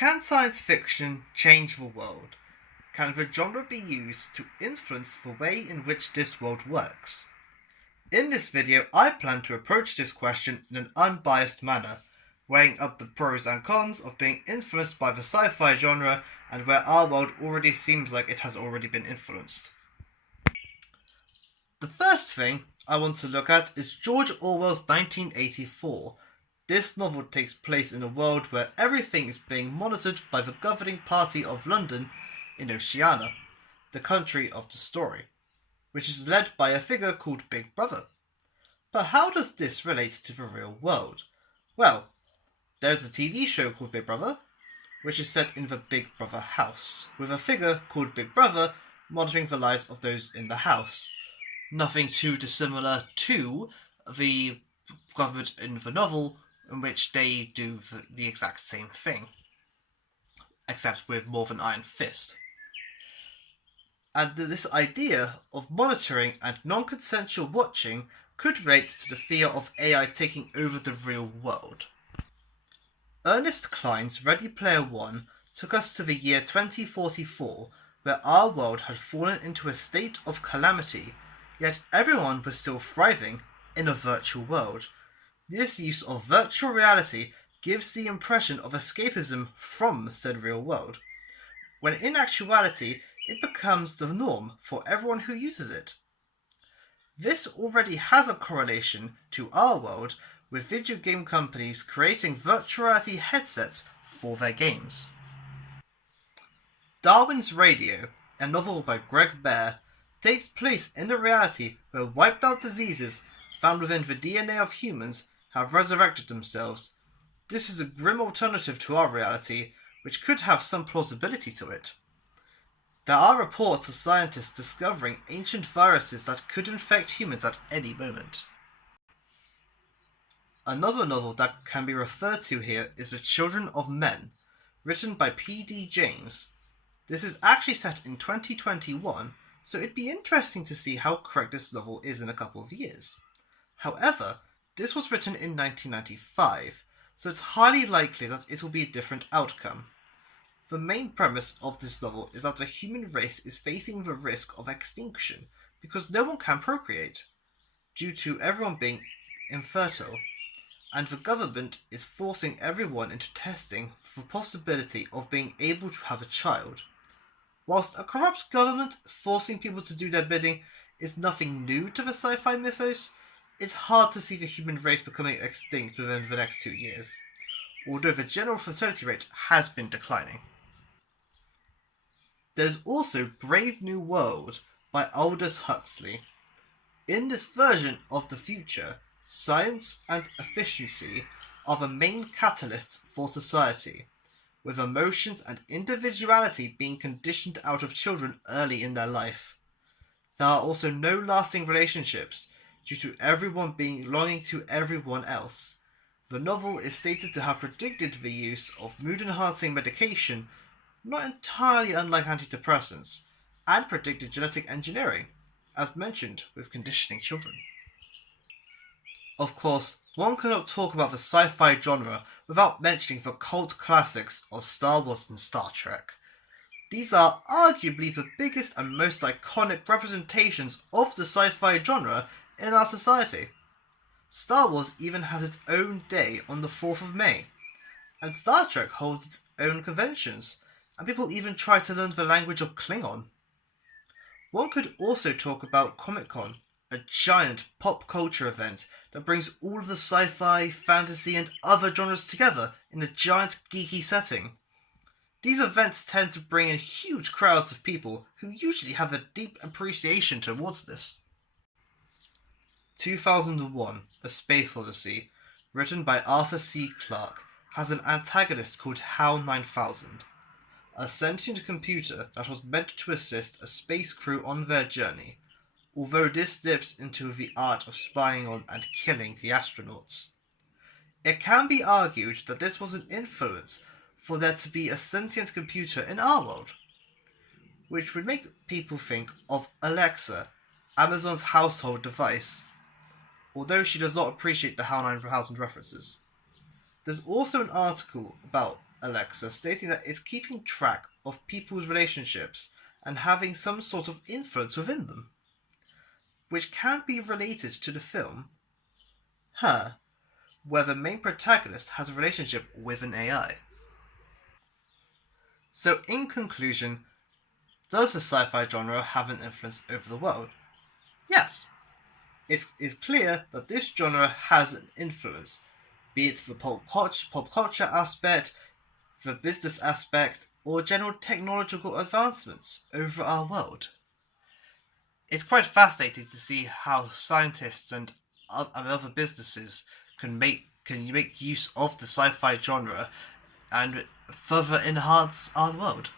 Can science fiction change the world? Can the genre be used to influence the way in which this world works? In this video, I plan to approach this question in an unbiased manner, weighing up the pros and cons of being influenced by the sci-fi genre and where our world already seems like it has already been influenced. The first thing I want to look at is George Orwell's 1984. This novel takes place in a world where everything is being monitored by the governing party of London in Oceania, the country of the story, which is led by a figure called Big Brother. But how does this relate to the real world? Well, there's a TV show called Big Brother, which is set in the Big Brother house, with a figure called Big Brother monitoring the lives of those in the house. Nothing too dissimilar to the government in the novel, in which they do the exact same thing, except with more of an iron fist. And this idea of monitoring and non-consensual watching could relate to the fear of AI taking over the real world. Ernest Cline's Ready Player One took us to the year 2044, where our world had fallen into a state of calamity, yet everyone was still thriving in a virtual world. This use of virtual reality gives the impression of escapism from said real world, when in actuality it becomes the norm for everyone who uses it. This already has a correlation to our world, with video game companies creating virtual reality headsets for their games. Darwin's Radio, a novel by Greg Bear, takes place in a reality where wiped out diseases found within the DNA of humans have resurrected themselves. This is a grim alternative to our reality, which could have some plausibility to it. There are reports of scientists discovering ancient viruses that could infect humans at any moment. Another novel that can be referred to here is The Children of Men, written by P.D. James. This is actually set in 2021, so it'd be interesting to see how correct this novel is in a couple of years. However, this was written in 1995, so it's highly likely that it will be a different outcome. The main premise of this novel is that the human race is facing the risk of extinction because no one can procreate, due to everyone being infertile, and the government is forcing everyone into testing for the possibility of being able to have a child. Whilst a corrupt government forcing people to do their bidding is nothing new to the sci-fi mythos, it's hard to see the human race becoming extinct within the next 2 years, although the general fertility rate has been declining. There's also Brave New World by Aldous Huxley. In this version of the future, science and efficiency are the main catalysts for society, with emotions and individuality being conditioned out of children early in their life. There are also no lasting relationships, due to everyone belonging to everyone else. The novel is stated to have predicted the use of mood-enhancing medication, not entirely unlike antidepressants, and predicted genetic engineering, as mentioned with conditioning children. Of course, one cannot talk about the sci-fi genre without mentioning the cult classics of Star Wars and Star Trek. These are arguably the biggest and most iconic representations of the sci-fi genre in our society. Star Wars even has its own day on the 4th of May, and Star Trek holds its own conventions, and people even try to learn the language of Klingon. One could also talk about Comic-Con, a giant pop culture event that brings all of the sci-fi, fantasy, and other genres together in a giant geeky setting. These events tend to bring in huge crowds of people who usually have a deep appreciation towards this. 2001: A Space Odyssey, written by Arthur C. Clarke, has an antagonist called HAL 9000, a sentient computer that was meant to assist a space crew on their journey, although this dips into the art of spying on and killing the astronauts. It can be argued that this was an influence for there to be a sentient computer in our world, which would make people think of Alexa, Amazon's household device, although she does not appreciate the HAL 9000 references. There's also an article about Alexa, stating that it's keeping track of people's relationships and having some sort of influence within them, which can be related to the film Her, where the main protagonist has a relationship with an AI. So, in conclusion, does the sci-fi genre have an influence over the world? Yes. It's clear that this genre has an influence, be it the pop culture aspect, the business aspect, or general technological advancements over our world. It's quite fascinating to see how scientists and other businesses can make use of the sci-fi genre and further enhance our world.